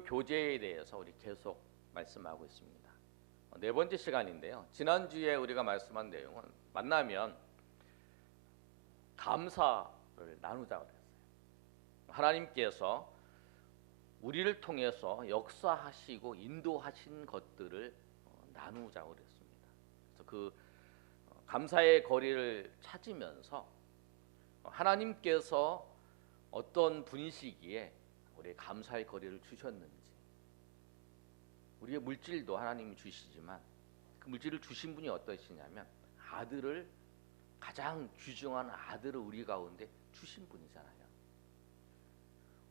기독교 교제에 대해서 우리 계속 말씀하고 있습니다. 네 번째 시간인데요. 지난주에 우리가 말씀한 내용은 만나면 감사를 나누자고 했어요. 하나님께서 우리를 통해서 역사하시고 인도하신 것들을 나누자고 그랬습니다. 그래서 그 감사의 거리를 찾으면서 하나님께서 어떤 분이시기에 우리 감사의 거리를 주셨는지, 우리의 물질도 하나님이 주시지만 그 물질을 주신 분이 어떠시냐면 아들을, 가장 귀중한 아들을 우리 가운데 주신 분이잖아요.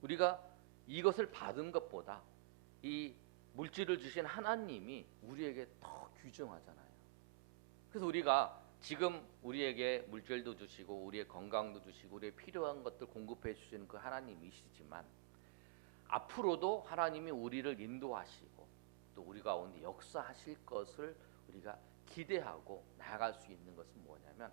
우리가 이것을 받은 것보다 이 물질을 주신 하나님이 우리에게 더 귀중하잖아요. 그래서 우리가 지금 우리에게 물질도 주시고 우리의 건강도 주시고 우리의 필요한 것들 공급해 주시는 그 하나님이시지만 앞으로도 하나님이 우리를 인도하시고 또 우리 가운데 역사하실 것을 우리가 기대하고 나아갈 수 있는 것은 뭐냐면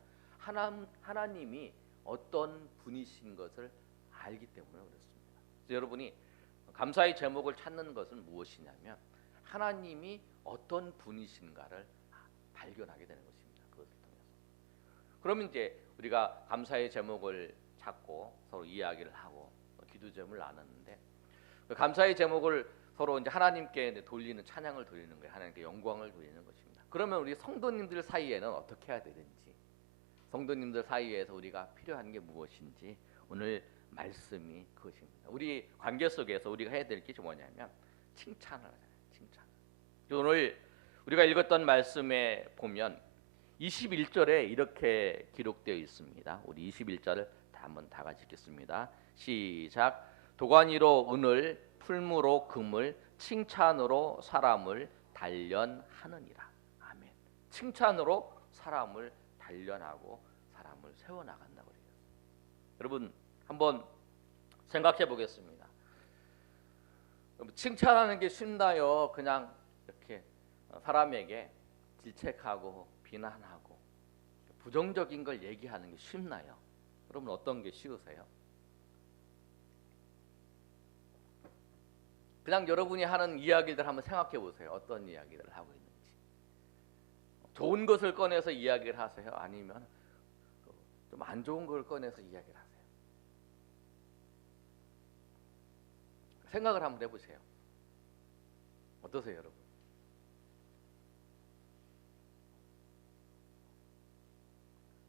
하나님이 어떤 분이신 것을 알기 때문에 그렇습니다. 그래서 여러분이 감사의 제목을 찾는 것은 무엇이냐면 하나님이 어떤 분이신가를 발견하게 되는 것입니다. 그것을 통해서. 그러면 이제 우리가 감사의 제목을 찾고 서로 이야기를 하고 기도 제목을 나눴는데, 그 감사의 제목을 서로 이제 하나님께 돌리는, 찬양을 돌리는 거예요. 하나님께 영광을 돌리는 것입니다. 그러면 우리 성도님들 사이에는 어떻게 해야 되는지, 성도님들 사이에서 우리가 필요한 게 무엇인지 오늘 말씀이 그것입니다. 우리 관계 속에서 우리가 해야 될 게 뭐냐면 칭찬을 하잖아요. 칭찬. 오늘 우리가 읽었던 말씀에 보면 21절에 이렇게 기록되어 있습니다. 우리 21절을 한번 다 같이 읽겠습니다. 시작. 도가니로 은을, 풀무로 금을, 칭찬으로 사람을 단련하느니라. 아멘. 칭찬으로 사람을 단련하고 사람을 세워나간다고 그래요. 여러분 한번 생각해 보겠습니다. 칭찬하는 게 쉽나요? 그냥 이렇게 사람에게 질책하고 비난하고 부정적인 걸 얘기하는 게 쉽나요? 여러분 어떤 게 쉬우세요? 그냥 여러분이 하는 이야기들 한번 생각해 보세요. 어떤 이야기들을 하고 있는지. 좋은 것을 꺼내서 이야기를 하세요? 아니면 좀 안 좋은 걸 꺼내서 이야기를 하세요? 생각을 한번 해보세요. 어떠세요, 여러분?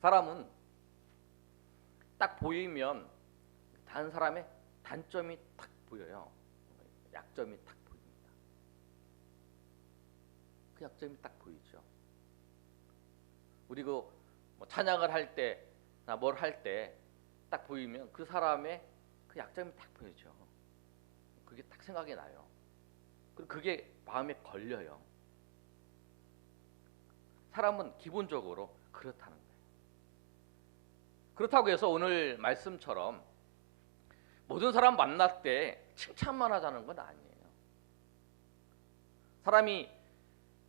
사람은 딱 보이면 다른 사람의 단점이 딱 보여요. 약점이 딱 보입니다. 그 약점이 딱 보이죠. 그리고 뭐 찬양을 할 때나 뭘 할 때 딱 보이면 그 사람의 그 약점이 딱 보이죠. 그게 딱 생각이 나요. 그리고 그게 마음에 걸려요. 사람은 기본적으로 그렇다는 거예요. 그렇다고 해서 오늘 말씀처럼 모든 사람 만날 때 칭찬만 하자는 건 아니에요.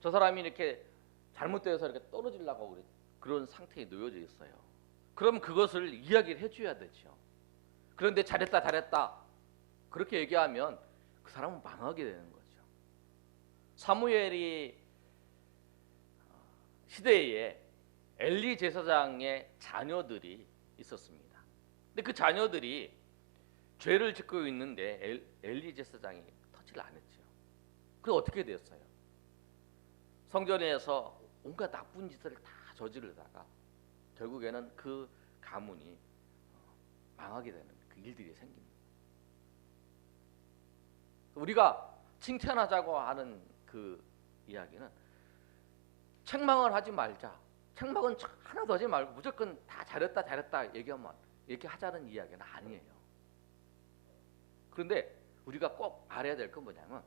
저 사람이 이렇게 잘못되어서 이렇게 떨어지려고 그런 상태에 놓여져 있어요. 그럼 그것을 이야기를 해줘야 되죠. 그런데 잘했다 그렇게 얘기하면 그 사람은 망하게 되는 거죠. 사무엘이 시대에 엘리 제사장의 자녀들이 있었습니다. 근데 그 자녀들이 죄를 짓고 있는데 엘리 제사장이 터치를 안 했죠. 그래서 어떻게 됐어요? 성전에서 온갖 나쁜 짓을 다 저지르다가 결국에는 그 가문이 망하게 되는 그 일들이 생깁니다. 우리가 칭찬하자고 하는 그 이야기는 책망을 하지 말자. 책망은 하나도 하지 말고 무조건 다 잘했다 얘기하면 이렇게 하자는 이야기는 아니에요. 그런데 우리가 꼭 알아야 될 건 뭐냐면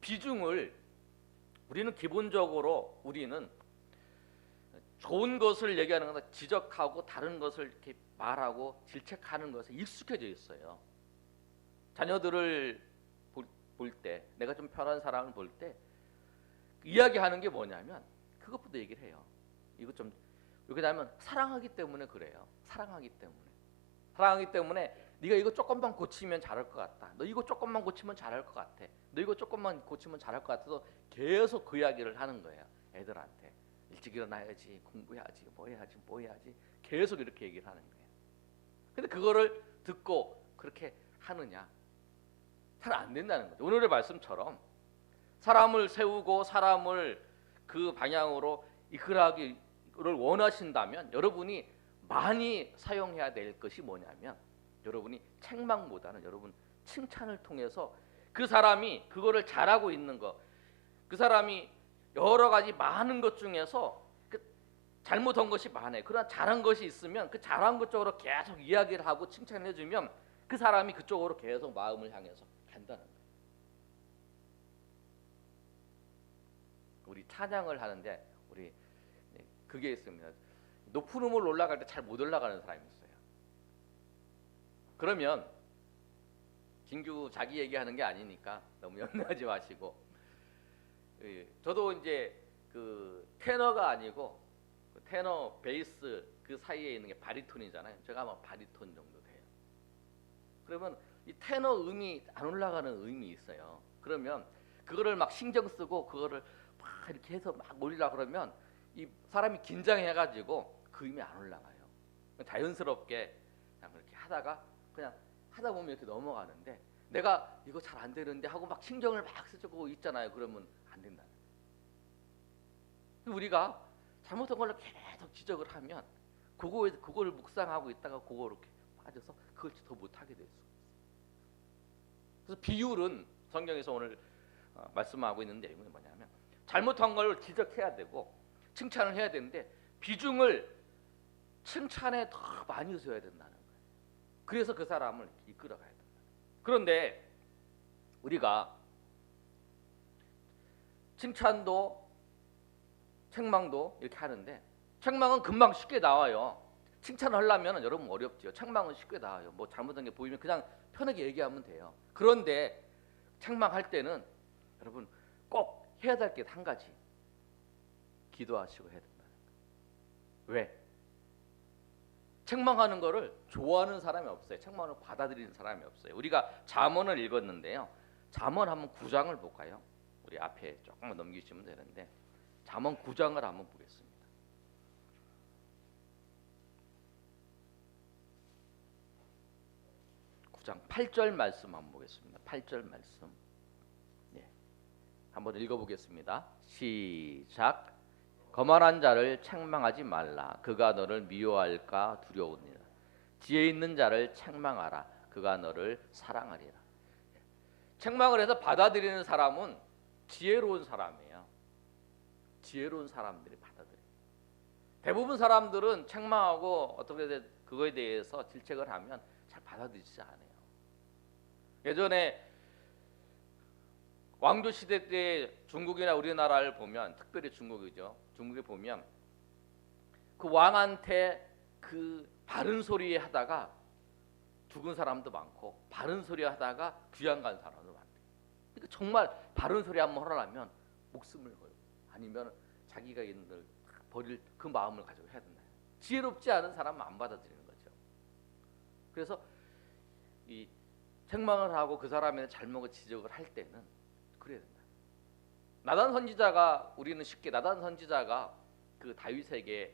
비중을 우리는 기본적으로 우리는 좋은 것을 얘기하는 것보다 지적하고 다른 것을 이렇게 말하고 질책하는 것에 익숙해져 있어요. 자녀들을 볼 때, 내가 좀 편한 사람을 볼 때 이야기하는 게 뭐냐면 그것부터 얘기를 해요. 이거 좀, 왜냐하면 사랑하기 때문에 그래요. 사랑하기 때문에 네가 이거 조금만 고치면 잘할 것 같다. 너 이거 조금만 고치면 잘할 것 같아. 너 이거 조금만 고치면 잘할 것 같아서 계속 그 이야기를 하는 거예요. 애들한테. 일찍 일어나야지, 공부해야지, 뭐 해야지 계속 이렇게 얘기를 하는 거예요. 근데 그거를 듣고 그렇게 하느냐? 잘 안 된다는 거죠. 오늘의 말씀처럼 사람을 세우고 사람을 그 방향으로 이끌어가기를 원하신다면 여러분이 많이 사용해야 될 것이 뭐냐면 여러분이 책망보다는 여러분 칭찬을 통해서 그 사람이 그거를 잘하고 있는 거, 그 사람이 여러 가지 많은 것 중에서 그 잘못한 것이 많아요. 그러나 잘한 것이 있으면 그 잘한 것 쪽으로 계속 이야기를 하고 칭찬해 주면 그 사람이 그쪽으로 계속 마음을 향해서 간다는 거예요. 우리 찬양을 하는데 우리 그게 있습니다. 높은 음을 올라갈 때 잘 못 올라가는 사람이 있어요. 그러면 진규 자기 얘기하는 게 아니니까 너무 염려하지 마시고, 저도 이제 그 테너가 아니고 그 테너 베이스 그 사이에 있는 게 바리톤이잖아요. 제가 아마 바리톤 정도 돼요. 그러면 이 테너 음이 안 올라가는 음이 있어요. 그러면 그거를 막 신경 쓰고 그거를 막 이렇게 해서 막 올리려 그러면 이 사람이 긴장해가지고 그 음이 안 올라가요. 자연스럽게 그냥 그렇게 하다가 그냥 하다 보면 이렇게 넘어가는데 내가 이거 잘 안 되는데 하고 막 신경을 막 쓰고 있잖아요. 그러면 안 된다는 거예요. 우리가 잘못한 걸 계속 지적을 하면 그걸 묵상하고 있다가 그거 이렇게 빠져서 그걸 더 못하게 될 수 있어요. 그래서 비율은 성경에서 오늘 말씀하고 있는 내용은 뭐냐면 잘못한 걸 지적해야 되고 칭찬을 해야 되는데 비중을 칭찬에 더 많이 써야 된다는 거예요. 그래서 그 사람을 이끌어가야 된다. 그런데 우리가 칭찬도 책망도 이렇게 하는데 책망은 금방 쉽게 나와요. 칭찬을 하려면 여러분 어렵죠. 책망은 쉽게 나와요. 뭐 잘못한 게 보이면 그냥 편하게 얘기하면 돼요. 그런데 책망할 때는 여러분 꼭 해야 될 게 한 가지, 기도하시고 해야 된다는 거예요. 왜? 책망하는 거를 좋아하는 사람이 없어요. 책망을 받아들이는 사람이 없어요. 우리가 잠언을 읽었는데요. 잠언 한번 9장을 볼까요? 우리 앞에 조금만 넘기시면 되는데 잠언 9장을 한번 보겠습니다. 9장 8절 말씀 한번 보겠습니다. 8절 말씀. 네. 한번 읽어보겠습니다. 시작. 거만한 자를 책망하지 말라. 그가 너를 미워할까 두려우니라. 지혜 있는 자를 책망하라. 그가 너를 사랑하리라. 책망을 해서 받아들이는 사람은 지혜로운 사람이에요. 지혜로운 사람들이 받아들여요. 대부분 사람들은 책망하고 어떻게 그거에 대해서 질책을 하면 잘 받아들이지 않아요. 예전에 왕조 시대 때 중국이나 우리나라를 보면, 특별히 중국이죠. 중국에 보면 그 왕한테 그 바른 소리 하다가 죽은 사람도 많고 바른 소리 하다가 귀양 간 사람도 많대요. 그러니까 정말 바른 소리 한번 하려면 목숨을 걸고 아니면 자기가 있는 버릴 그 마음을 가지고 해야 된다. 지혜롭지 않은 사람은 안 받아들이는 거죠. 그래서 이 책망을 하고 그 사람의 잘못을 지적을 할 때는 그래야 된다. 나단 선지자가, 우리는 쉽게 나단 선지자가 그 다윗에게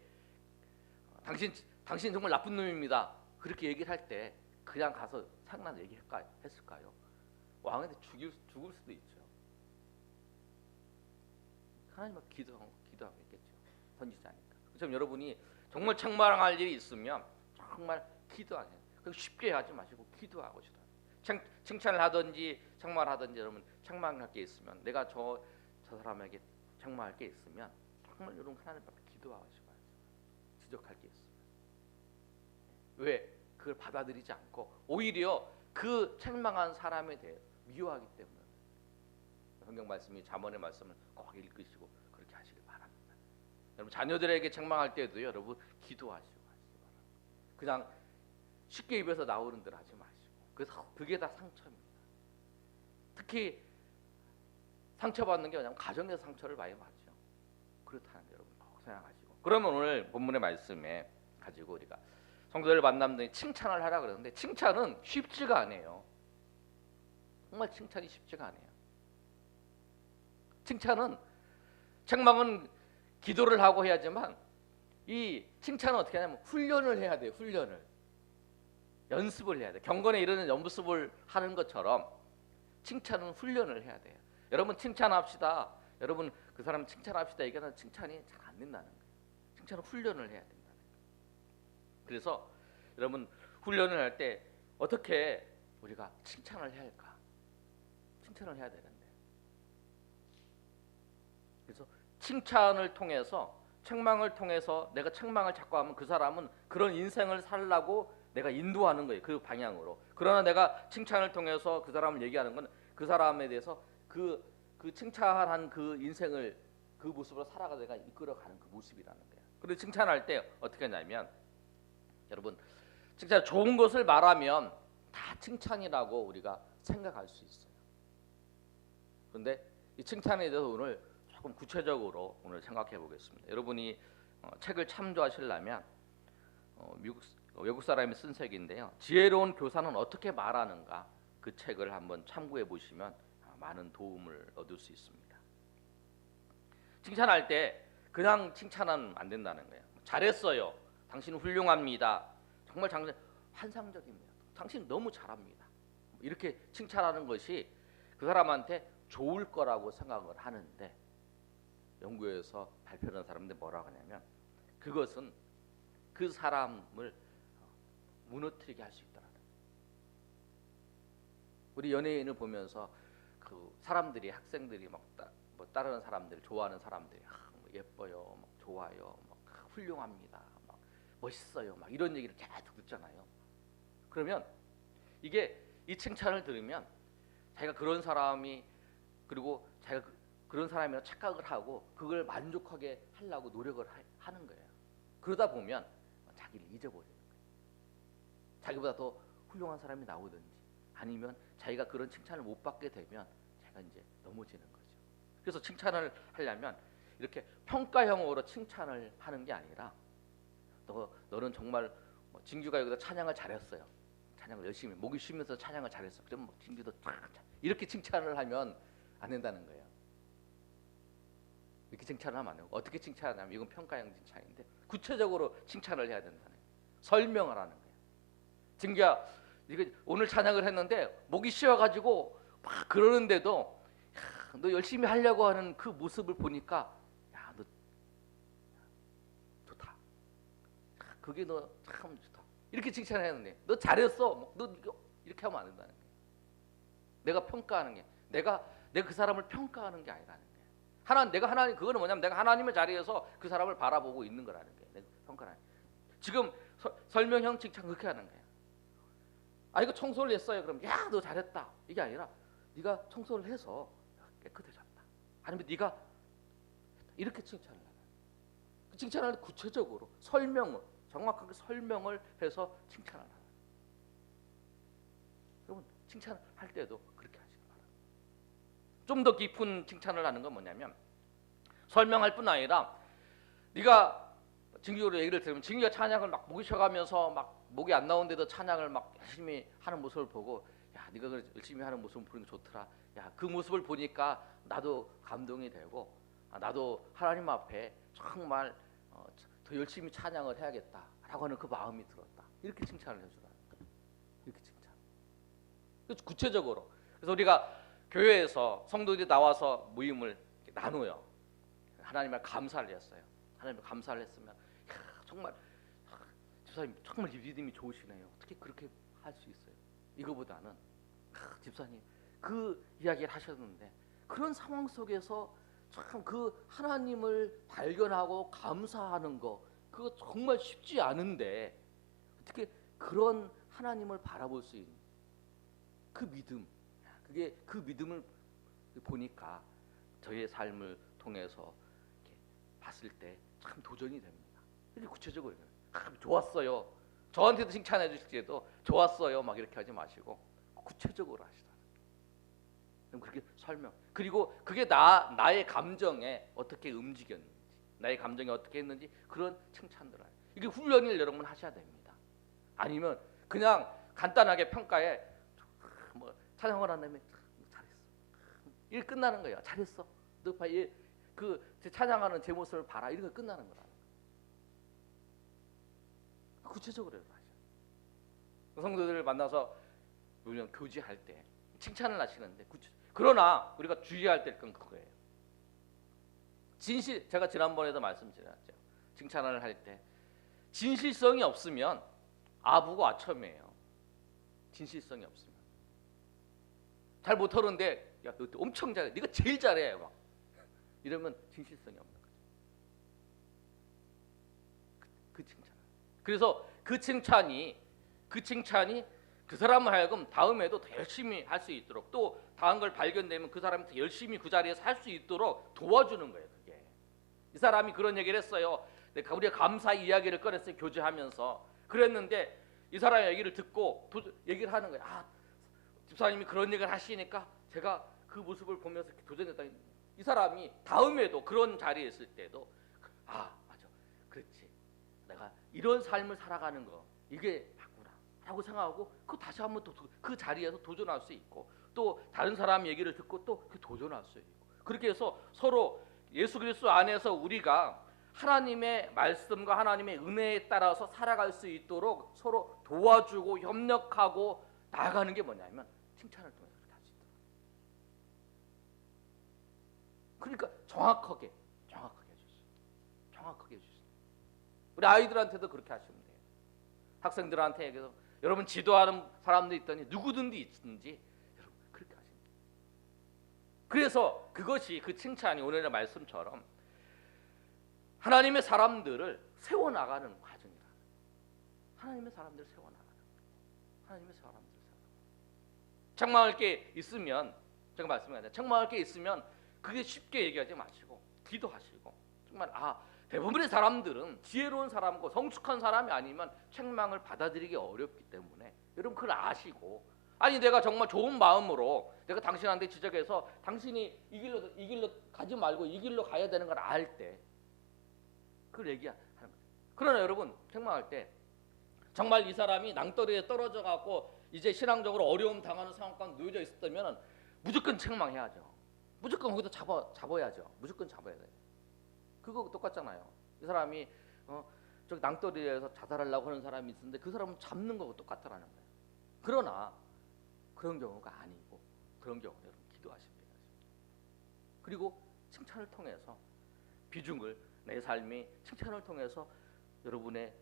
당신 정말 나쁜 놈입니다. 그렇게 얘기를 할 때 그냥 가서 상난 얘기했을까요? 왕한테 죽을 수도 있죠. 하나님 앞에 기도하겠죠. 선지자니까. 그럼 여러분이 정말 책망할 일이 있으면 정말 기도하세요. 그럼 쉽게 하지 마시고 기도하고 싶어요. 칭찬을 하든지 책망을 하든지 여러분 책망할 게 있으면 내가 저 사람에게 책망할 게 있으면 정말 여러분 하나님 앞에 기도하시고 지적할 게 있으면 왜? 그걸 받아들이지 않고 오히려 그 책망한 사람에 대해 미워하기 때문에 성경 말씀이 잠언의 말씀을 꼭 읽으시고 그렇게 하시길 바랍니다. 여러분 자녀들에게 책망할 때도 여러분 기도하시고 하시기 바랍니다. 그냥 쉽게 입에서 나오는 대로 하지 마시고. 그래서 그게 다 상처입니다. 특히 상처받는 게 뭐냐면 가정에서 상처를 많이 받죠. 그렇다는 게 여러분 꼭 생각하시고. 그러면 오늘 본문의 말씀에 가지고 우리가 성도들 만나면 칭찬을 하라 그러는데 칭찬은 쉽지가 않아요. 정말 칭찬이 쉽지가 않아요. 칭찬은 책망은 기도를 하고 해야지만 이 칭찬은 어떻게 하냐면 훈련을 해야 돼요. 훈련을. 연습을 해야 돼요. 경건에 이르는 연습을 하는 것처럼 칭찬은 훈련을 해야 돼요. 여러분 칭찬합시다. 여러분 그 사람 칭찬합시다. 얘기하는 칭찬이 잘 안 된다는 거예요. 칭찬은 훈련을 해야 된다는 거예요. 그래서 여러분 훈련을 할 때 어떻게 우리가 칭찬을 해야 할까? 칭찬을 해야 되는데. 그래서 칭찬을 통해서 책망을 통해서 내가 책망을 자꾸 하면 그 사람은 그런 인생을 살라고 내가 인도하는 거예요. 그 방향으로. 그러나 내가 칭찬을 통해서 그 사람을 얘기하는 건 그 사람에 대해서 그 칭찬한 그 인생을 그 모습으로 살아가 내가 이끌어가는 그 모습이라는 거예요. 그리고 칭찬할 때 어떻게 하냐면 여러분 칭찬 좋은 것을 말하면 다 칭찬이라고 우리가 생각할 수 있어요. 그런데 이 칭찬에 대해서 오늘 조금 구체적으로 오늘 생각해 보겠습니다. 여러분이 책을 참조하시려면 외국 사람이 쓴 책인데요. 지혜로운 교사는 어떻게 말하는가 그 책을 한번 참고해 보시면 많은 도움을 얻을 수 있습니다. 칭찬할 때 그냥 칭찬하면 안 된다는 거예요. 잘했어요. 당신은 훌륭합니다. 정말 환상적입니다. 당신 너무 잘합니다. 이렇게 칭찬하는 것이 그 사람한테 좋을 거라고 생각을 하는데 연구에서 발표한 사람들 뭐라고 하냐면 그것은 그 사람을 무너뜨리게 할 수 있다는 거예요. 우리 연예인을 보면서 그 사람들이 학생들이 막 따르는 사람들 좋아하는 사람들이 뭐 예뻐요, 막 좋아요, 막 훌륭합니다, 막 멋있어요, 막 이런 얘기를 계속 듣잖아요. 그러면 이게 이 칭찬을 들으면 자기가 그런 사람이 그리고 자기가 그런 사람이라 착각을 하고 그걸 만족하게 하려고 노력을 하는 거예요. 그러다 보면 자기를 잊어버리는 거예요. 자기보다 더 훌륭한 사람이 나오든지 아니면 자기가 그런 칭찬을 못 받게 되면 자기가 이제 넘어지는 거죠. 그래서 칭찬을 하려면 이렇게 평가형으로 칭찬을 하는 게 아니라 너는 정말 진규가 여기다 찬양을 잘했어요. 찬양을 열심히 목이 쉬면서 찬양을 잘했어. 그럼 진규도 이렇게 칭찬을 하면 안 된다는 거예요. 이렇게 칭찬을 하면 안 되고 어떻게 칭찬하냐면 이건 평가형 칭찬인데 구체적으로 칭찬을 해야 된다는 거예요. 설명을 하는 거예요. 진규야 이거 오늘 찬양을 했는데 목이 쉬어가지고 막 그러는데도 너 열심히 하려고 하는 그 모습을 보니까 야, 너 좋다. 그게 너 참 좋다. 이렇게 칭찬을 했는데 너 잘했어. 너 이렇게 하면 안 된다는 거예요. 내가 평가하는 게 내가 그 사람을 평가하는 게 아니라는 거예요. 내가 하나님 그거는 뭐냐면 내가 하나님의 자리에서 그 사람을 바라보고 있는 거라는 거예요. 내가 평가하는 거예요. 지금 설명형 칭찬 그렇게 하는 거예요. 아 이거 청소를 했어요. 그럼 야 너 잘했다. 이게 아니라 네가 청소를 해서 깨끗해졌다. 아니면 네가 이렇게 칭찬을 하는 그 칭찬을 구체적으로 정확하게 설명을 해서 칭찬을 하는 여러분 칭찬할 때도 그렇게 하시기 바랍니다. 좀 더 깊은 칭찬을 하는 건 뭐냐면 설명할 뿐 아니라 네가 진규로 얘기를 들으면 진규가 찬양을 막 목이 쉬어가면서 막 목이 안 나오는데도 찬양을 막 열심히 하는 모습을 보고 야 네가 열심히 하는 모습을 보는 게 좋더라. 야 그 모습을 보니까 나도 감동이 되고 나도 하나님 앞에 정말 더 열심히 찬양을 해야겠다라고 하는 그 마음이 들었다. 이렇게 칭찬을 해주라는 거예요. 이렇게 칭찬. 구체적으로. 그래서 우리가 교회에서 성도들이 나와서 모임을 나눠요. 하나님을 감사를 했어요. 하나님을 감사를 했으면 야, 정말 집사님 정말 믿음이 좋으시네요. 어떻게 그렇게 할 수 있어요? 이거보다는 집사님 그 이야기를 하셨는데 그런 상황 속에서 참 그 하나님을 발견하고 감사하는 거 그거 정말 쉽지 않은데 어떻게 그런 하나님을 바라볼 수 있는 그 믿음 그게 그 믿음을 보니까 저의 삶을 통해서 이렇게 봤을 때 참 도전이 됩니다. 이렇게 구체적으로 좋았어요. 저한테도 칭찬해 주실 때도 좋았어요. 막 이렇게 하지 마시고 구체적으로 하시라. 그렇게 설명. 그리고 그게 나의 감정에 어떻게 움직였는지, 나의 감정이 어떻게 했는지 그런 칭찬들을. 이게 훈련을 여러분 하셔야 됩니다. 아니면 그냥 간단하게 평가에 뭐 찬양을 한다면 잘했어. 일 끝나는 거야. 잘했어. 너 봐, 그 찬양하는 제 모습을 봐라. 이런 거 끝나는 거라. 구체적으로 해서 하죠. 성도들을 만나서 우리는 교제할 때 칭찬을 하시는데 그러나 우리가 주의할 건 그거예요. 제가 지난번에도 말씀드렸죠. 칭찬을 할 때 진실성이 없으면 아부고 아첨이에요. 진실성이 없으면 잘 못하는데 야, 너 엄청 잘해. 네가 제일 잘해. 막 이러면 진실성이 없는 거죠. 그 칭찬. 그래서 그 칭찬이 그 사람을 하여금 다음에도 더 열심히 할 수 있도록 또 다른 걸 발견되면 그 사람이 더 열심히 그 자리에서 할 수 있도록 도와주는 거예요. 그게 이 사람이 그런 얘기를 했어요. 우리가 감사의 이야기를 꺼냈어요. 교제하면서 그랬는데 이 사람의 얘기를 듣고 얘기를 하는 거예요. 아, 집사님이 그런 얘기를 하시니까 제가 그 모습을 보면서 도전했다. 이 사람이 다음에도 그런 자리에 있을 때도 아 맞아, 그렇지, 내가 이런 삶을 살아가는 거 이게 맞구나 라고 생각하고 그 다시 한번 또 그 자리에서 도전할 수 있고 또 다른 사람 얘기를 듣고 또 도전할 수 있고 그렇게 해서 서로 예수 그리스도 안에서 우리가 하나님의 말씀과 하나님의 은혜에 따라서 살아갈 수 있도록 서로 도와주고 협력하고 나아가는 게 뭐냐면 칭찬을 통해서 그렇게 할 수 있다. 그러니까 정확하게 해주세요. 정확하게 해주세요. 우리 아이들한테도 그렇게 하시면 돼요. 학생들한테 얘기해서 여러분 지도하는 사람도 있더니 누구든지 있든지 여러분 그렇게 하시면 돼요. 그래서 그것이 그 칭찬이 오늘의 말씀처럼 하나님의 사람들을 세워나가는 과정이다. 하나님의 사람들을 세워나가는 하나님의 사람들을 세워나가는 책망할 게 있으면 제가 말씀드렸는데 책망할 게 있으면 그게 쉽게 얘기하지 마시고 기도하시고 정말 대부분의 사람들은 지혜로운 사람과 성숙한 사람이 아니면 책망을 받아들이기 어렵기 때문에 여러분 그걸 아시고 아니 내가 정말 좋은 마음으로 내가 당신한테 지적해서 당신이 이 길로 가지 말고 이 길로 가야 되는 걸 알 때 그걸 얘기하는 거예요. 그러나 여러분 책망할 때 정말 이 사람이 낭떠러리에 떨어져 갖고 이제 신앙적으로 어려움 당하는 상황 가운데 놓여져 있었다면 무조건 책망해야죠. 무조건 거기다 잡아야죠. 무조건 잡아야 돼요. 그거 똑같잖아요. 이 사람이 저기 낭떠러리에서 자살하려고 하는 사람이 있었는데 그 사람은 잡는 거하고 똑같다라는 거예요. 그러나 그런 경우가 아니고 그런 경우는 여러분 기도하시면 돼요. 그리고 칭찬을 통해서 비중을 내 삶이 칭찬을 통해서 여러분의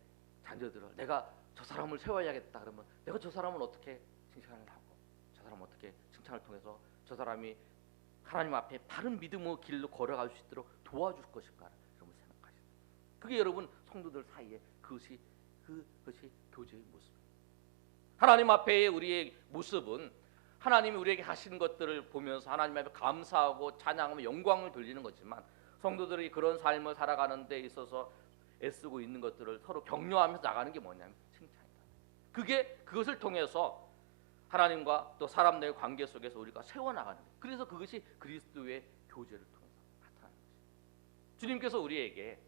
자녀들을 내가 저 사람을 세워야겠다 그러면 내가 저 사람은 어떻게 칭찬을 하고 저 사람은 어떻게 칭찬을 통해서 저 사람이 하나님 앞에 바른 믿음의 길로 걸어갈 수 있도록 도와줄 것인가 여러분 생각하시죠. 그게 여러분 성도들 사이에 그것이 교제의 모습. 하나님 앞에의 우리의 모습은 하나님이 우리에게 하신 것들을 보면서 하나님 앞에 감사하고 찬양하며 영광을 돌리는 거지만 성도들이 그런 삶을 살아가는 데 있어서 애쓰고 있는 것들을 서로 격려하면서 나가는 게 뭐냐면 칭찬이다. 그것을 통해서 하나님과 또 사람들의 관계 속에서 우리가 세워나가는 거예요. 그래서 그것이 그리스도의 교제를 통해서 나타나는 것이죠. 주님께서 우리에게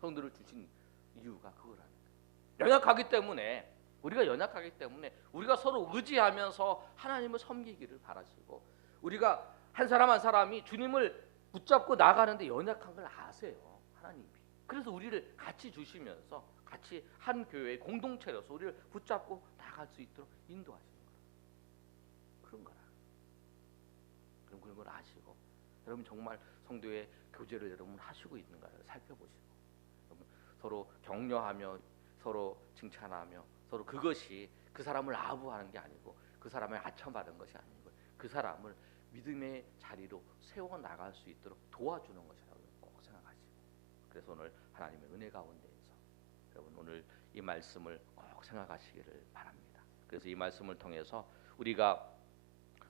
성도를 주신 이유가 그거라는 거예요. 우리가 연약하기 때문에 우리가 서로 의지하면서 하나님을 섬기기를 바라시고 우리가 한 사람 한 사람이 주님을 붙잡고 나가는데 연약한 걸 아세요. 하나님이. 그래서 우리를 같이 주시면서 같이 한 교회의 공동체로서 우리를 붙잡고 나갈 수 있도록 인도하시는 거예요. 그런 거라. 그럼 그런 걸 아시고 여러분 정말 성도의 교제를 여러분 하시고 있는가를 살펴보시고 여러분 서로 격려하며 서로 칭찬하며 서로 그것이 그 사람을 아부하는 게 아니고 그 사람을 아첨받은 것이 아니고 그 사람을 믿음의 자리로 세워나갈 수 있도록 도와주는 것이라고 꼭 생각하시고 그래서 오늘 하나님의 은혜 가운데에서 여러분 오늘 이 말씀을 꼭 생각하시기를 바랍니다. 그래서 이 말씀을 통해서 우리가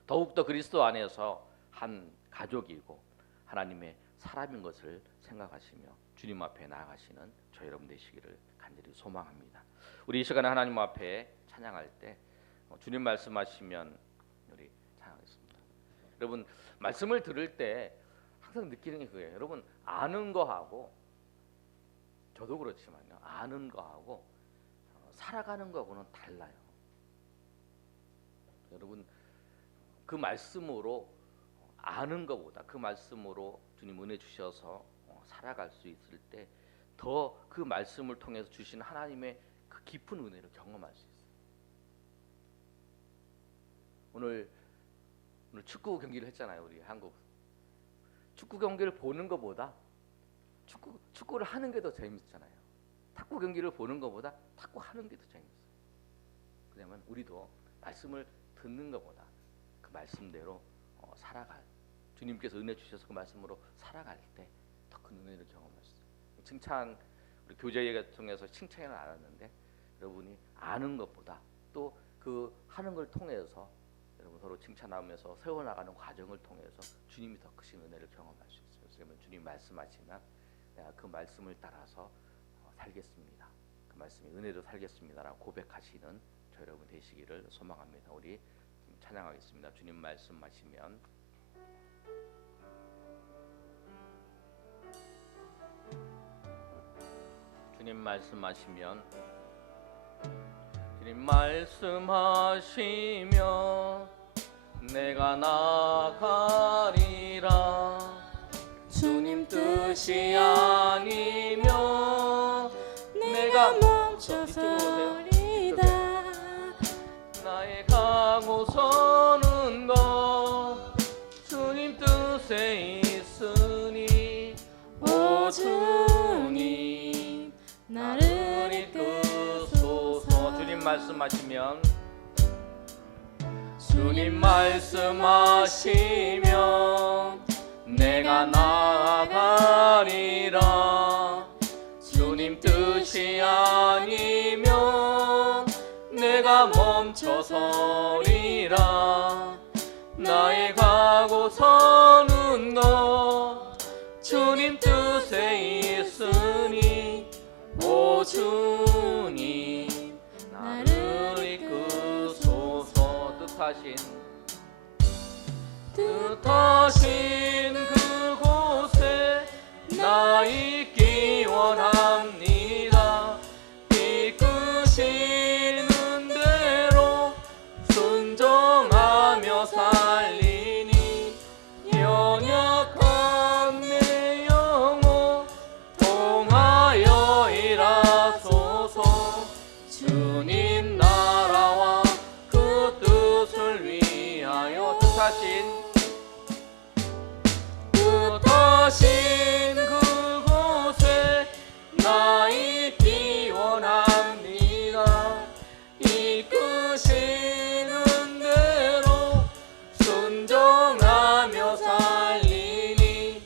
더욱더 그리스도 안에서 한 가족이고 하나님의 사람인 것을 생각하시며 주님 앞에 나아가시는 저 여러분 되시기를 간절히 소망합니다. 우리 이 시간에 하나님 앞에 찬양할 때 주님 말씀하시면 우리 찬양하겠습니다. 여러분 말씀을 들을 때 항상 느끼는 게 그거예요. 여러분 아는 거하고 저도 그렇지만요. 아는 거하고 살아가는 거하고는 달라요. 여러분, 그 말씀으로 아는 것보다 그 말씀으로 주님 은혜 주셔서 살아갈 수 있을 때 더 그 말씀을 통해서 주신 하나님의 그 깊은 은혜를 경험할 수 있어요. 오늘 축구 경기를 했잖아요. 우리 한국 축구 경기를 보는 것보다 축구를 하는 게 더 재밌잖아요. 탁구 경기를 보는 것보다 탁구 하는 게 더 재밌어요. 왜냐하면 우리도 말씀을 듣는 것보다 그 말씀대로 살아갈, 주님께서 은혜 주셔서 그 말씀으로 살아갈 때 더 큰 은혜를 경험할 수 있어요. 칭찬, 우리 교제를 통해서 칭찬을 알았는데 여러분이 아는 것보다 또 그 하는 걸 통해서 여러분 서로 칭찬하면서 세워나가는 과정을 통해서 주님이 더 크신 은혜를 경험할 수 있어요. 그러면 주님 말씀하시면 내가 그 말씀을 따라서 살겠습니다. 그 말씀이 은혜로 살겠습니다라고 고백하시는 저 여러분 되시기를 소망합니다. 우리 찬양하겠습니다. 주님 말씀하시면 주님 말씀하시면 주님 말씀하시면 내가 나가리라. 주님 뜻이 아니면 내가 멈춰서리다. 나의 가고 서는 것 주님 뜻에 있으니 오 주님 나를 이끄소서. 주님 말씀하시면 주님 말씀하시면 내가 나아가리라. 주님 뜻이 아니면 내가 멈춰서리라. 나의 가고 서는 것 주님 뜻에 있으니 오 주님 나를 이끄소서. 뜻하신 그곳에 나 있기 원합니다. 이끄시는 대로 순종하며 살리니 연약한 내 영혼 통하여 일하소서. 주님 나라와 그 뜻을 위하여 뜻하신 그곳에 나 있기 원합니다. 이끄시는 대로 순종하며 살리니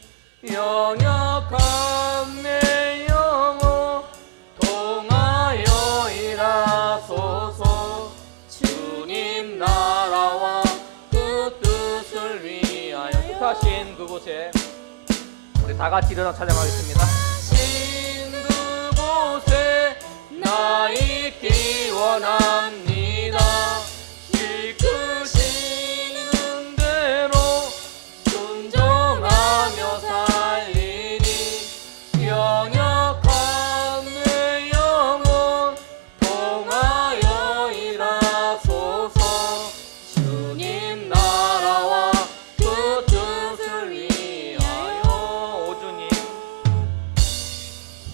연약한 내 영혼 통하여 일하소서. 주님 나라와 그 뜻을 위하여 뜻하신 그곳에 우리 다 같이 일어나 찬양하겠습니다. 신 그곳에 나 있기 원합니다. 이끄시는 대로 순종하며 살리니 연약한 내 영혼 통하여 일하소서. 주님 나라와 그 뜻을 위하여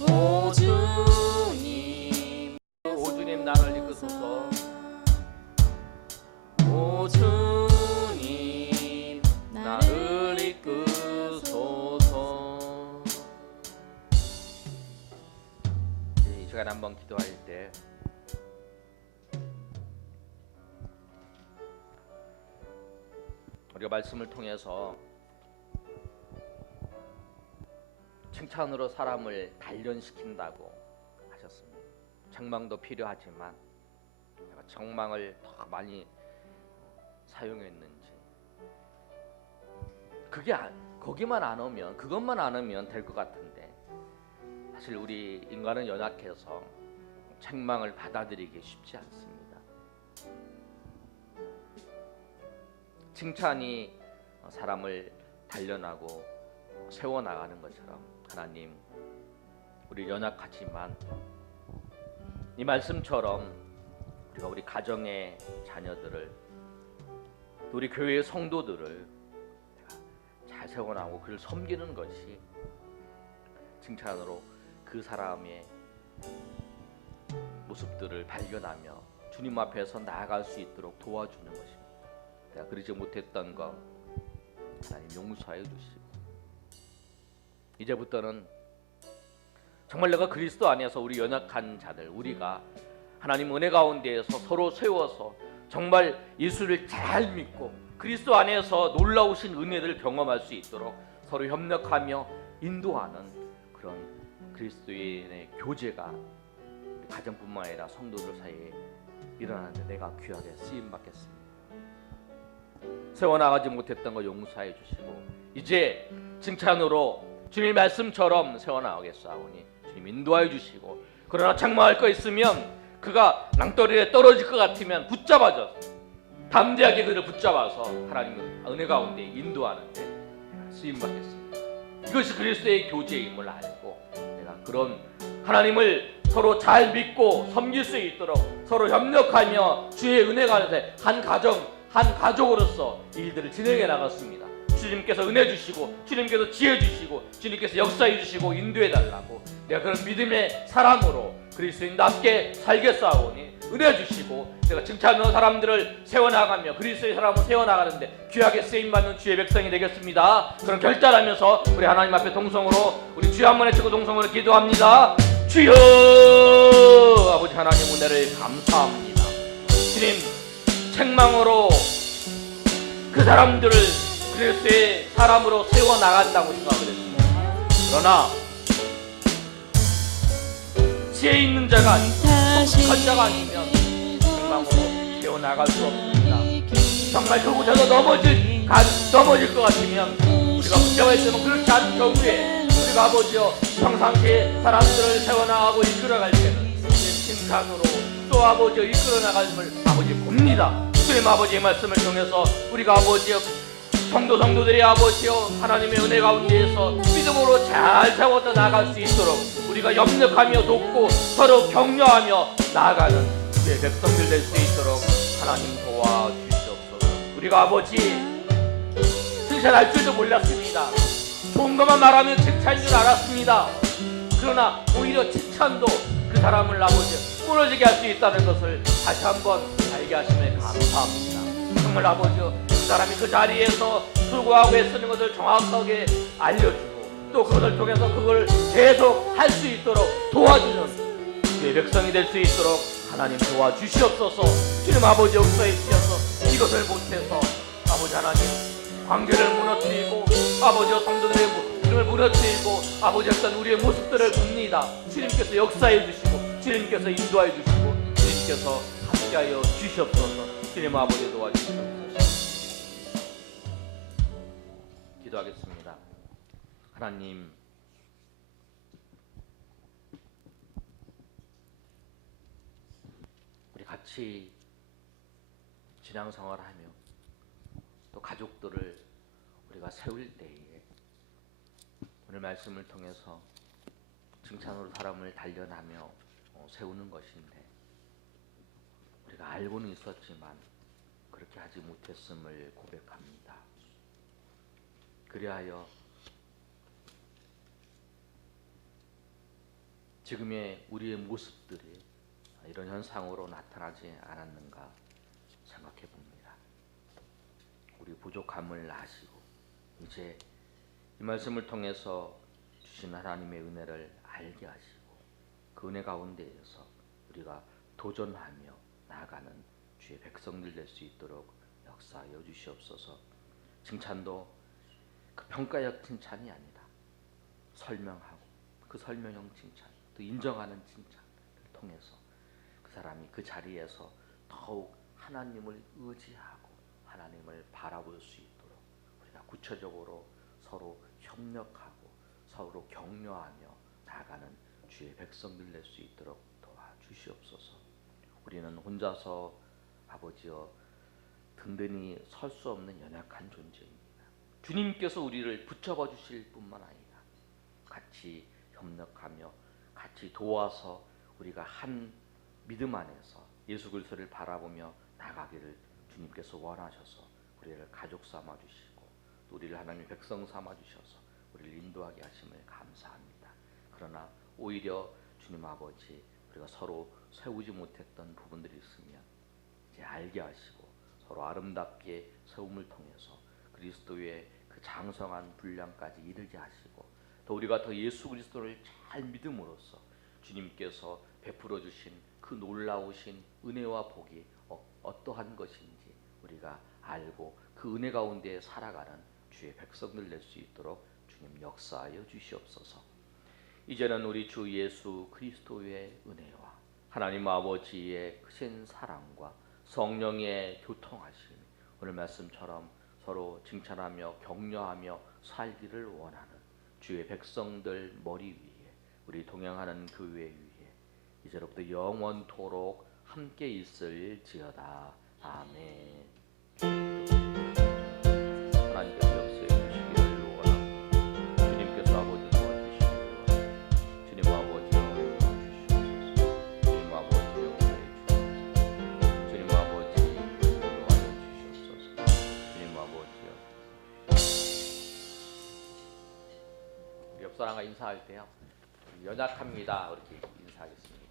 오 주님 나를 이끄소서. 오 주님 나를 이끄소서. 이 시간에 한번 기도할 때 우리가 말씀을 통해서 칭찬으로 사람을 단련시킨다고 하셨습니다. 책망도 필요하지만 내가 책망을 더 많이 사용했는지 그게 거기만 안 오면 그것만 안 오면 될 것 같은데 사실 우리 인간은 연약해서 책망을 받아들이기 쉽지 않습니다. 칭찬이 사람을 단련하고 세워나가는 것처럼 하나님 우리 연약하지만 이 말씀처럼 우리가 우리 가정의 자녀들을, 또 우리 교회의 성도들을 잘 세워나가고 그를 섬기는 것이 칭찬으로 그 사람의 모습들을 발견하며 주님 앞에서 나아갈 수 있도록 도와주는 것입니다. 내가 그러지 못했던 것 하나님 용서해 주시고, 이제부터는 정말 내가 그리스도 안에서 우리 연약한 자들, 우리가 하나님 은혜 가운데에서 서로 세워서 정말 예수를 잘 믿고 그리스도 안에서 놀라우신 은혜를 경험할 수 있도록 서로 협력하며 인도하는 그런 그리스도인의 교제가 가정뿐만 아니라 성도들 사이에 일어나는데 내가 귀하게 쓰임 받겠습니다. 세워나가지 못했던 거 용서해 주시고, 이제 칭찬으로 주님 말씀처럼 세워나가겠사오니 주님 인도하여 주시고, 그러나 장망할 거 있으면 그가 낭떠러리에 떨어질 것 같으면 붙잡아줘서 담대하게 그를 붙잡아서 하나님 은혜 가운데 인도하는데 쓰임 받겠습니다. 이것이 그리스도의 교제임을 알고 내가 그런 하나님을 서로 잘 믿고 섬길 수 있도록 서로 협력하며 주의 은혜 가운데 한 가정 한 가족으로서 일들을 진행해 나갔습니다. 주님께서 은혜 주시고 주님께서 지혜 주시고 주님께서 역사해 주시고 인도해 달라고 내가 그런 믿음의 사람으로 그리스도인답게 살겠사오니 은혜 주시고 내가 칭찬하는 사람들을 세워나가며 그리스도의 사람을 세워나가는데 귀하게 쓰임받는 주의 백성이 되겠습니다. 그런 결단하면서 우리 하나님 앞에 동성으로 우리 주여 한번 외치고 동성으로 기도합니다. 주여 아버지 하나님 은혜를 감사합니다. 주님 책망으로 그 사람들을 그리스도의 사람으로 세워나간다고 생각을 했습니다. 그러나 지혜 있는 자가 성숙한 자가 아니면 책망으로 세워나갈 수 없습니다. 정말 그곳에서 넘어질 것 같으면 우리가 붙잡아야 되면 그렇지 않은 경우에 우리가 아버지여 평상시에 사람들을 세워나가고 이끌어갈 때는 칭찬으로 또 아버지여 이끌어나감을 아버지 봅니다. 주님 아버지의 말씀을 통해서 우리가 아버지여 성도들이 아버지여 하나님의 은혜 가운데에서 믿음으로 잘 세워져 나아갈 수 있도록 우리가 협력하며 돕고 서로 격려하며 나아가는 우리의 백성들 될 수 있도록 하나님 도와주시옵소서. 우리가 아버지 칭찬할 줄도 몰랐습니다. 좋은 것만 말하면 칭찬인 줄 알았습니다. 그러나 오히려 칭찬도 그 사람을 아버지 무너지게 할 수 있다는 것을 다시 한번 알게 하심에 감사합니다. 정말 아버지 그 사람이 그 자리에서 수고하고 애쓰는 것을 정확하게 알려주고 또 그것을 통해서 그걸 계속 할 수 있도록 도와주는 주의 백성이 될 수 있도록 하나님 도와주시옵소서. 주님 아버지 역사에 주셔서 이것을 못해서 아버지 하나님 관계를 무너뜨리고 아버지와 성도들의 이름을 무너뜨리고 아버지 어떤 우리의 모습들을 봅니다. 주님께서 역사해 주시고 주님께서 인도해 주시고 주님께서 함께하여 주시옵소서. 주님 아버지 도와주시옵소서. 기도하겠습니다. 하나님 우리 같이 신앙생활하며 또 가족들을 우리가 세울 때에 오늘 말씀을 통해서 칭찬으로 사람을 단련하며 세우는 것인데 우리가 알고는 있었지만 그렇게 하지 못했음을 고백합니다. 그리하여 지금의 우리의 모습들이 이런 현상으로 나타나지 않았는가 생각해 봅니다. 우리 부족함을 아시고 이제 이 말씀을 통해서 주신 하나님의 은혜를 알게 하시고 그 은혜 가운데에서 우리가 도전하며 나아가는 주의 백성들 될 수 있도록 역사하여 주시옵소서. 칭찬도 그 평가적 칭찬이 아니라 설명하고 그 설명형 칭찬 또 인정하는 칭찬을 통해서 그 사람이 그 자리에서 더욱 하나님을 의지하고 하나님을 바라볼 수 있도록 우리가 구체적으로 서로 협력하고 서로 격려하며 나아가는 주의 백성들 될 수 있도록 도와주시옵소서. 우리는 혼자서 아버지여 든든히 설 수 없는 연약한 존재입니다. 주님께서 우리를 붙잡아 주실 뿐만 아니라 같이 협력하며 같이 도와서 우리가 한 믿음 안에서 예수 그리스도를 바라보며 나가기를 주님께서 원하셔서 우리를 가족 삼아 주시고 또 우리를 하나님의 백성 삼아 주셔서 우리를 인도하게 하심을 감사합니다. 그러나 오히려 주님 아버지 우리가 서로 세우지 못했던 부분들이 있으면 이제 알게 하시고 서로 아름답게 세움을 통해서 그리스도의 그 장성한 분량까지 이르게 하시고 또 우리가 더 예수 그리스도를 잘 믿음으로써 주님께서 베풀어 주신 그 놀라우신 은혜와 복이 어떠한 것인지 우리가 알고 그 은혜 가운데 살아가는 주의 백성들 될 수 있도록 주님 역사하여 주시옵소서. 이제는 우리 주 예수 그리스도의 은혜와 하나님 아버지의 크신 사랑과 성령의 교통하심 오늘 말씀처럼 서로 칭찬하며 격려하며 살기를 원하는 주의 백성들 머리 위에 우리 동행하는 교회 위에 이제로부터 영원토록 함께 있을지어다. 아멘. 하나님께서 역사해 주시기를 원합니다. 주님께서 아버지 도와주시고 주님 아버지여 도와주시옵소서. 주님 아버지여 도와주시옵소서. 주님 아버지 도와주시옵소서. 주님 아버지여 우리 옆 사람과 인사할 때요 연약합니다 이렇게 인사하겠습니다.